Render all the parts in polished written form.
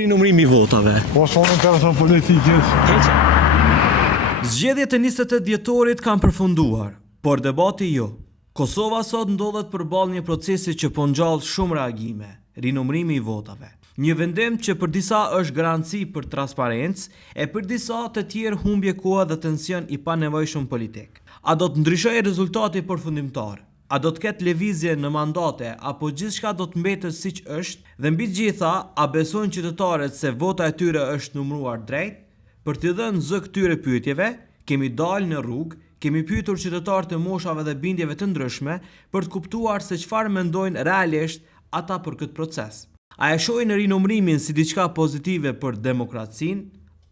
rinumrimi i votave? Po s'onë intereson politikës. Zgjedhjet e 28 dhjetorit kanë përfunduar, por debati jo. Kosova sot ndodhet përballë një procesi që po ngjall shumë reagime, rinumrimi i votave. Një vendim që për disa është garanci për transparencë e për disa të tjerë humbje koha dhe tension i panevojshëm politik. A do të ndryshojë rezultati përfundimtar? A do të ketë lëvizje në mandate apo gjithçka do të mbetet siç është? Dhe mbi të gjitha, a besojnë qytetarët se vota e tyre është numëruar drejt? Për të dhënë zë këtyre pyetjeve, kemi dalë në rrugë, kemi pyetur qytetarët e moshave dhe bindjeve të ndryshme për të kuptuar se çfarë mendojnë realisht ata për këtë proces. A e shohin rinumrimin si diçka pozitive për demokracinë?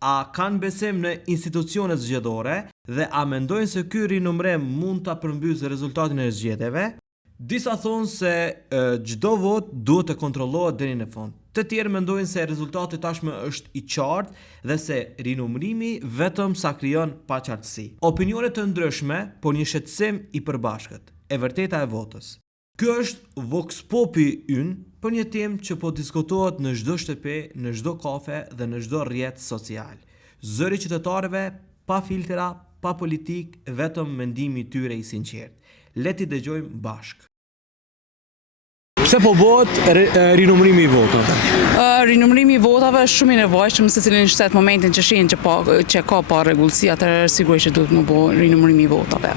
A kanë besim në institucionet zgjedhore dhe a mendojnë se ky rinumrim mund ta përmbysë rezultatin e zgjedhjeve? Disa thonë se çdo vot duhet të kontrollohet deri në fund. Të tjerë mendojnë se rezultati tashmë është i qartë dhe se rinumrimi vetëm sa krijon paqartësi. Opinione të ndryshme, por një shqetësim i përbashkët. E vërteta e votës. Ky është Vox Popi ynë për një temë që po diskutohet në çdo shtëpi, në çdo kafe dhe në çdo rrjet social. Zëri i qytetarëve, pa filtra, pa politik, vetëm mendimi i tyre i sinqert. Le t'i dëgjojmë bashkë. Pse po bëhet rinumrimi i votave? Rinumrimi i votave është shumë i nevojshëm se cilin shtet momentin që shihen që ka pa rregullsi, atëherë sigurisht që duhet më bëj rinumrimi i votave.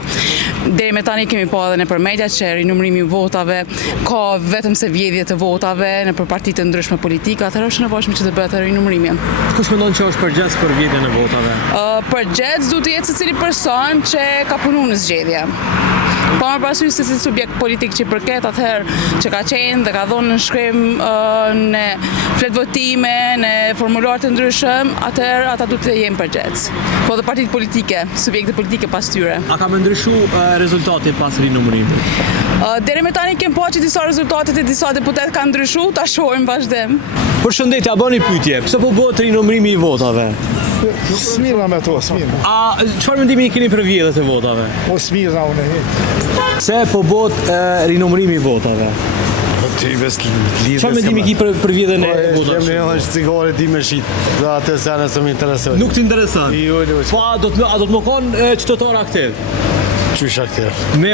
Deri me tani kemi pa edhe nëpër media që rinumrimi i votave ka vetëm se vjedhje të votave nëpër partitë të ndryshme politike, atëherë është nevojshëm që të bëhet rinumrimi. Kush mendon që është përgjegjës për vjedhjen e votave? Përgjegjës duhet të jetë secili person që ka punuar në zgjedhje. Pa marrë parasysh se si subjekt politik që i përket atëherë që ka qenë dhe ka dhënë në shkrim në fletvotime, në formular të ndryshëm, atëherë ata duhet të jenë përgjegjës. Po dhe partitë politike, subjekte politike pas tyre. A ka më ndryshuar rezultati pas rinumrimit? Deri me tani kemi pa që disa rezultatet e disa deputet kanë ndryshuar, ta shohim vazhdim. Përshëndetje, a bëni pyetje, pse po bëhet rinumrimi i votave? Smirna me to, smirna. A çfarë mendimi keni për vjedhjet e votave? Po smirna unë. Pse po bëhet rinumrimi i votave? Çfarë mendimi ke për vjedhjen e votave? Jam ne është cigare di me shit. Dhe atë sa nëse më intereson. Nuk t'intereson? Jo. Po a do të më konë qytetar aktiv? Qysh aktiv? Me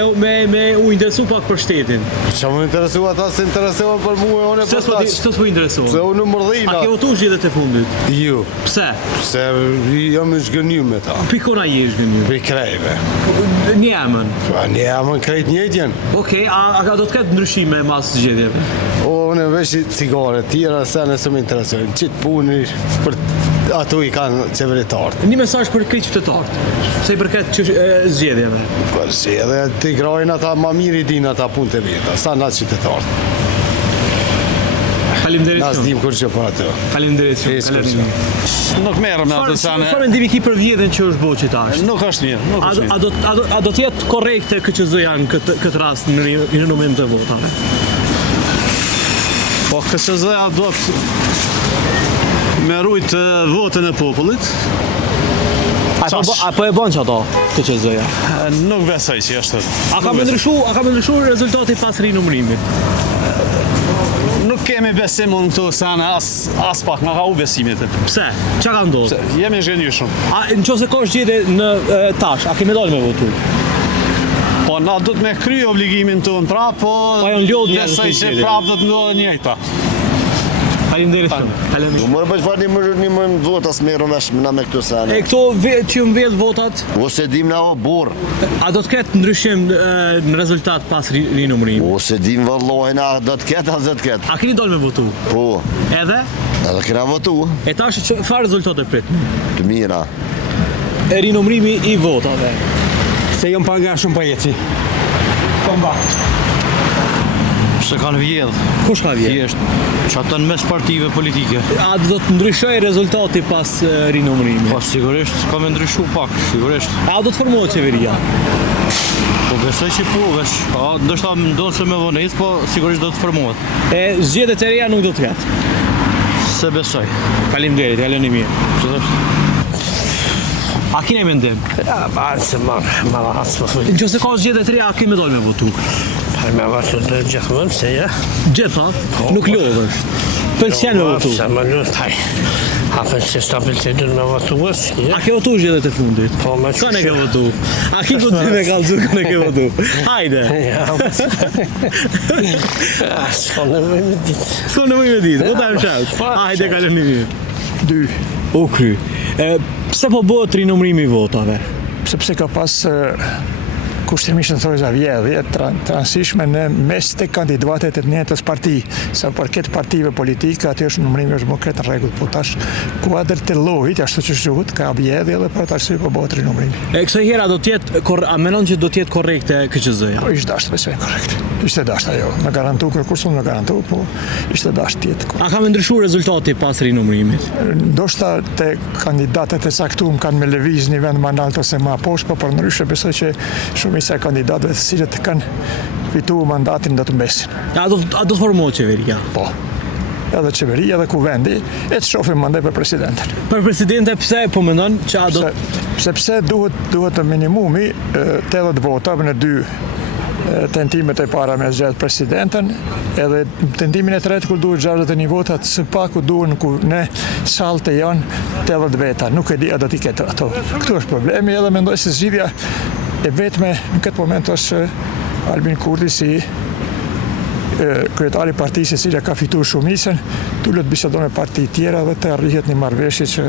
u interesu pak për shtetin. Qa më interesu ata se interesohen për mua unë për ta. Pse s'po interesohen? Se unë mërdhina. A ke votuar zgjedhjet e fundit? Jo. Pse? Se jam i zgënjur me ta. Pikona je zgënjur? Për krejve. Një emën? Një emën krejt njëtjen. Okej, a do të ketë ndryshime mas zgjedhjeve? Unë vesh cigare, tjera se nëse më interesojnë. Qitë puni për ato i kanë qeveritarët. Një mesazh për këtë qytetarët, se i përket zgjedhjeve. Për zgjedhje, të grajnë ata ma mirë i dinë ata punë të veta, sa na qytetarët. Faleminderit. Na s'dim kur që për atë. Faleminderit shumë. Nuk merrem me atë sanë. Çfarë mendimi ke për vjedhjen që është bëu tash? Nuk është mirë, A do të jetë korrekte KQZ-ja në këtë rast në rinumrim të votave? Po KQZ-ja do të merrujt votën e popullit. Apo e bën çato KQZ-ja? Nuk besoj që është. A ka më ndryshuar rezultati pas rinumrimit? Nuk kemi besim në këto sanë as pak, nga ka u besimit. Pse? Çka ka ndodhur? Jemi zgënjur shumë. A nëse ka zgjedhje në tash, a kemi dalë me votu? Po na do të me kry obligimin tonë prapë, po besoj që prapë do të ndodhë njëjta. Faleminderit shumë. Mërë për çfarë një më votas merrem na me këto sene. E këto që mbjell votat? Ose dim na o burr. A do të ketë ndryshim në rezultat pas rinumrimit? Ose dim vallahi na do të ketë as do të ketë. A keni dalë me votu? Po. Edhe? Edhe kena votu. E tash çfarë rezultate pritni? Të mira. Rinumrimi i votave. Se jam pa nga shumë pa jeci. Kombat. Se kanë vjedh. Kush ka vjedh? Thjesht që ata në mes partive politike. A do të ndryshoj rezultati pas rinumrimit? Po sigurisht ka me ndryshu pak, sigurisht. A do të formohet qeveria? Po besoj që po, ndoshta ndonë se me vonesë, po sigurisht do të formohet. E zgjedhjet e reja nuk do të ketë? Se besoj. Faleminderit, jalën e mirë. A keni mendim? Ja, barë se marë hasë më fulli. Nëse ka zgjedhje të reja, a kemi dalë me votu? Me vërtet gjithmonë se ja. Gjitha? Nuk lodh është. pëlqen me votu? Se më lutë, haj. A pëlqen stabilitetin me votues? A ke votu zgjedhjet e fundit? Po, me Ka ne ke votu? A ki guxim me kallzu ne ke votu? Hajde. S'ka nevojë me ditë. S'ka nevojë me ditë, vota më shout. Hajde kalojmë mirë. 2. U kry. Pse po bëhet rinumrimi i votave? Sepse ka pas kushtimisht në thojza vjedhje transishme në mes të kandidatet e të njëjtës parti. Sa për këtë partive politike, aty është numrimi është më këtë rregull, po tash kuadër të llojit, ashtu që quhet, ka vjedhje dhe për të arsye po bëhet rinumrimi. Kësaj hera do të jetë a mendon që do të jetë korrekte KQZ-ja? Po ishte dashur besoj korrekt. Ishte dashur ajo. Me garantu kërkuesun me garantu, po ishte dashur të jetë. A ka më ndryshuar rezultati pas rinumrimit? Ndoshta te kandidatët e caktuar kanë me lëviz një vend më lart ose më poshtë, por ndryshe besoj që shumica e kandidatëve të cilët kanë fituar mandatin do të mbesin. A do të formohet qeveria? Po. Edhe qeveria dhe kuvendi e të shohim mandej për presidentin. Për presidente pse po mendon që do sepse duhet të minimumi 80 vota në 2 tentimet e para me zgjedh presidenten, edhe tentimin e tretë kur duhet 61 vota, së paku duhen në sallte janë 80 veta. Nuk e di a do t'i ketë ato. Këtu është problemi, edhe mendoj se zgjidhja e vetme në këtë moment është Albin Kurti si kryetari i partisë e cila ka fituar shumicën, tullet bisedon me parti tjera dhe të arrihet një marrëveshje që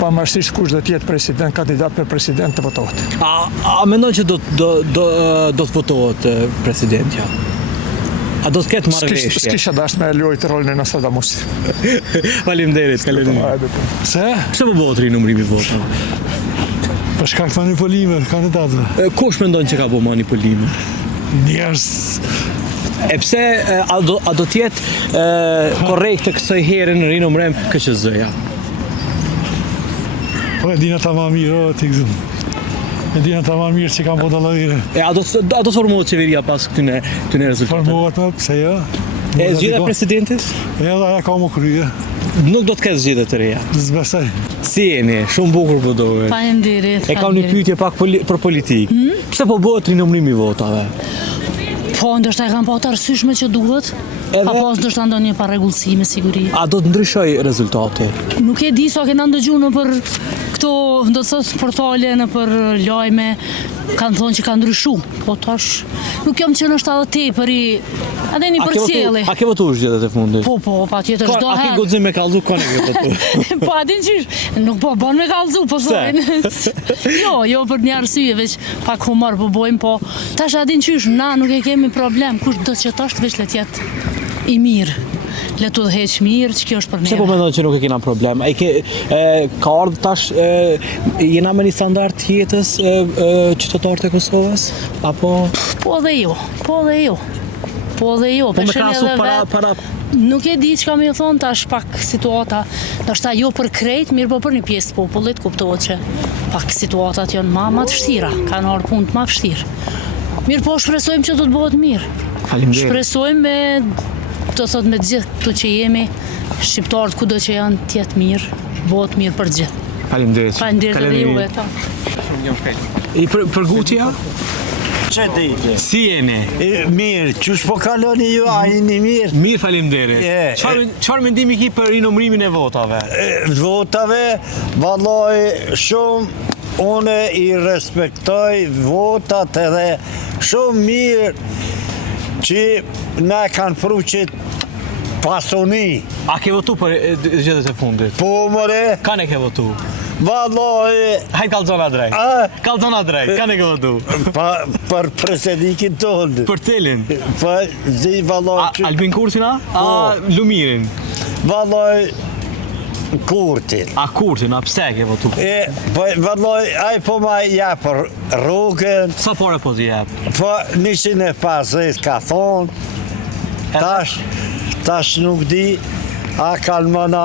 pavarësisht kush do të jetë president, kandidat për president të votohet. A mendon që do të votohet presidentja? A do të ketë marrëveshje? S'kisha dashur me luajt rolin e Nostradamusit. Faleminderit, kalojmë. Pse? Pse po bëhet rinumrimi i votave? Për shkak të manipulime të kandidatëve. Kush mendon që ka bërë manipulime? Njerëz. E pse a do të jetë korrekte kësaj herë në rinumrim KQZ-ja? Po e dina ta më mirë, ti gëzum. E dina ta më mirë që kam bodallëre. A do të formohet qeveria pas këtyne rezultateve? Formohet, pse jo? E zgjedhja presidentit? Edhe ajo ka më krye. Nuk do të ketë zgjedhje të reja. S'besoj. Si jeni? Shumë bukur po dohet. Faleminderit. E kam një pyetje pak për politikë. Pse po bëhet rinumrimi i votave? Po, ndoshta e kam pa të arsyeshme që duhet. Apo ndoshta ndonjë parregullsi me siguri. A do të ndryshoj rezultati? Nuk e di sa kena ndëgjuar në për këto, do të thotë portale, në për lajme, kanë thonë që ka ndryshu. Po tash nuk jam që në 70 për i adeni për cjeli. A ke votuar zgjedhjet e fundit? Po, patjetër çdo herë. A ke guxim me kallzu kanë ke votuar? Po adin qysh, nuk po bën me kallzu, po thonë. Jo për një arsye, veç pak humor po bojmë, po tash adin qysh, na nuk e kemi problem, kush do të qetosh veç let jetë i mirë. Le të udhëheq mirë, që kjo është për neve. Pse po mendon që nuk e kena problem? Ka ardhur tash jena me një standard të jetës qytetarët e Kosovës? Apo Po dhe jo. Po me krahasu para nuk e di çka më thon tash pak situata, ndoshta jo për krejt, mirë po për një pjesë të popullit, kuptohet që pak situatat janë më të vështira, kanë ardhur punë më vështirë. Mirë po shpresojmë që do të bëhet mirë. Faleminderit. Shpresojmë të thot me gjithë këtu që jemi, shqiptarët kudo që janë të jetë mirë, bëhet mirë për gjithë. Faleminderit. Faleminderit edhe juve. I përgutja? Që dite? Si jeni? Mirë, qësh po kaloni ju, a jeni mirë? Mirë, faleminderit. Çfarë mendimi ki për rinumrimin e votave? Votave, valloj shumë, une i respektoj votat edhe shumë mirë që na kanë pruqit pasoni. A ke votu për zgjedhjet e fundit? Po, mëre. Kanë ke votu? Valloj... Hajt kallzona drejt. Kallzona drejt, kanë ke votu? Për presidentin tonë. Për cilin? Për zi valloj... Albin Kurtin a? A Lumirin? Valloj... Kurtin. A Kurtin, a pse ke votu? Valloj, aj po ma jep për rrugën. Sa pare po t'i jep? Po 150 ka thonë. Tash nuk di, a kanë mëna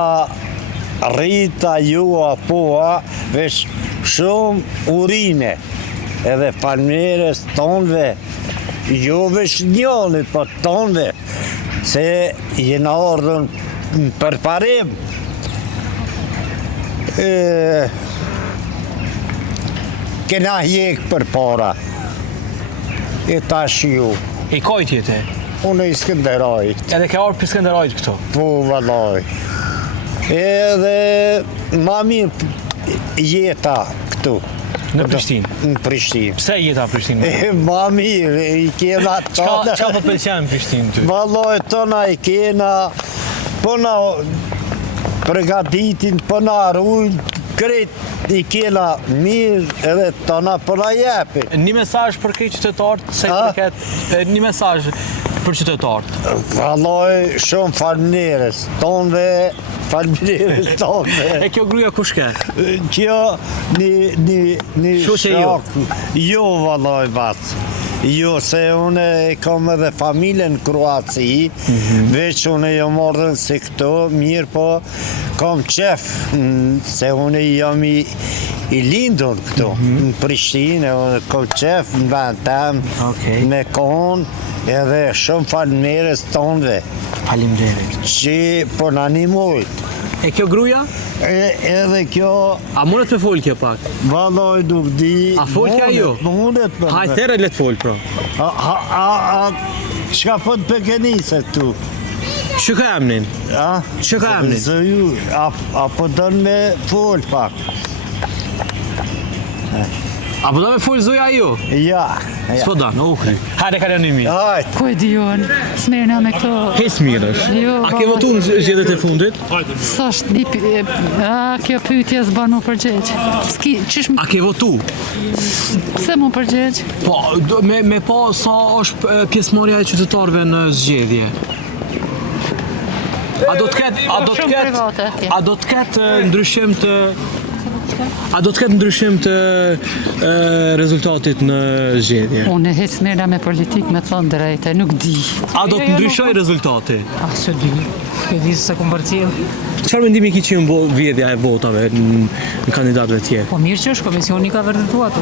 rrita ju apo veç shumë urine. Edhe palmeres tonëve, jo veç njënit, po tonëve, se jena ardhën për parim. Kena hjek për para. E tash ju. I kojt jete? Unë i Skënderajit. Edhe ke ardhur për Skënderajit këtu? Po, vallaj. Edhe ma mirë jeta këtu. Në Prishtinë? Në Prishtinë. Pse jeta në Prishtinë? Ma mirë, i kena tona. Qa po pëlqen në Prishtinë ty? Vallaj, tona i kena, po na përgatitin, po na rujnë, krejt i kena mirë edhe tona po na jepi. Një mesazh për këtë qytetarët, se i përket një mesazh për qytetarët. Vallaj, shumë falënderes tonëve, falënderes tonëve. E kjo gruaja kush ke? Kjo një Shoqe jo? Jo, vallaj, bac. Jo, se unë e kam edhe familje në Kroaci, veç unë e jam ardhen se këto, mirë po kam qef, se unë jam i lindur këto, në Prishtinë, kam qef në vend tem, me konë, edhe shumë falënderes tonëve. Faleminderit. Që po na nimojt. E kjo gruaja? Edhe kjo... A mundet me folë kjo pak? Vallaj nuk di... A folë kjo jo? Mundet me... Hajtë there le të folë, pra. Qka po të pekenise tu? Që ka emnin? Që ka emnin? Zëju, apo dënë me folë pak? Apo do me folë zoja jo? Ja. S'po danë, ukri. Hajde kalonimi. Hajde. Ku e di unë, s'merna me këto... Hes mirë është. Jo, A ke votu në zgjedhjet e fundit? S'është kjo pyetje s'ban mu përgjegj. A ke votu? Pse mu përgjegj? Po, me pa sa është pjesëmarrja e qytetarëve në zgjedhje. A do të ketë ndryshim të A do të ketë ndryshim të rezultatit në zgjedhje? Unë e hec merna me politik me thonë drejte, nuk di. A do të ndryshoj rezultati? Se di, e di se kom përcjell. Çfarë mendimi ke qenë vjedhja e votave në kandidatëve tjerë? Po mirë që është, komisioni ka vërtetuar ato.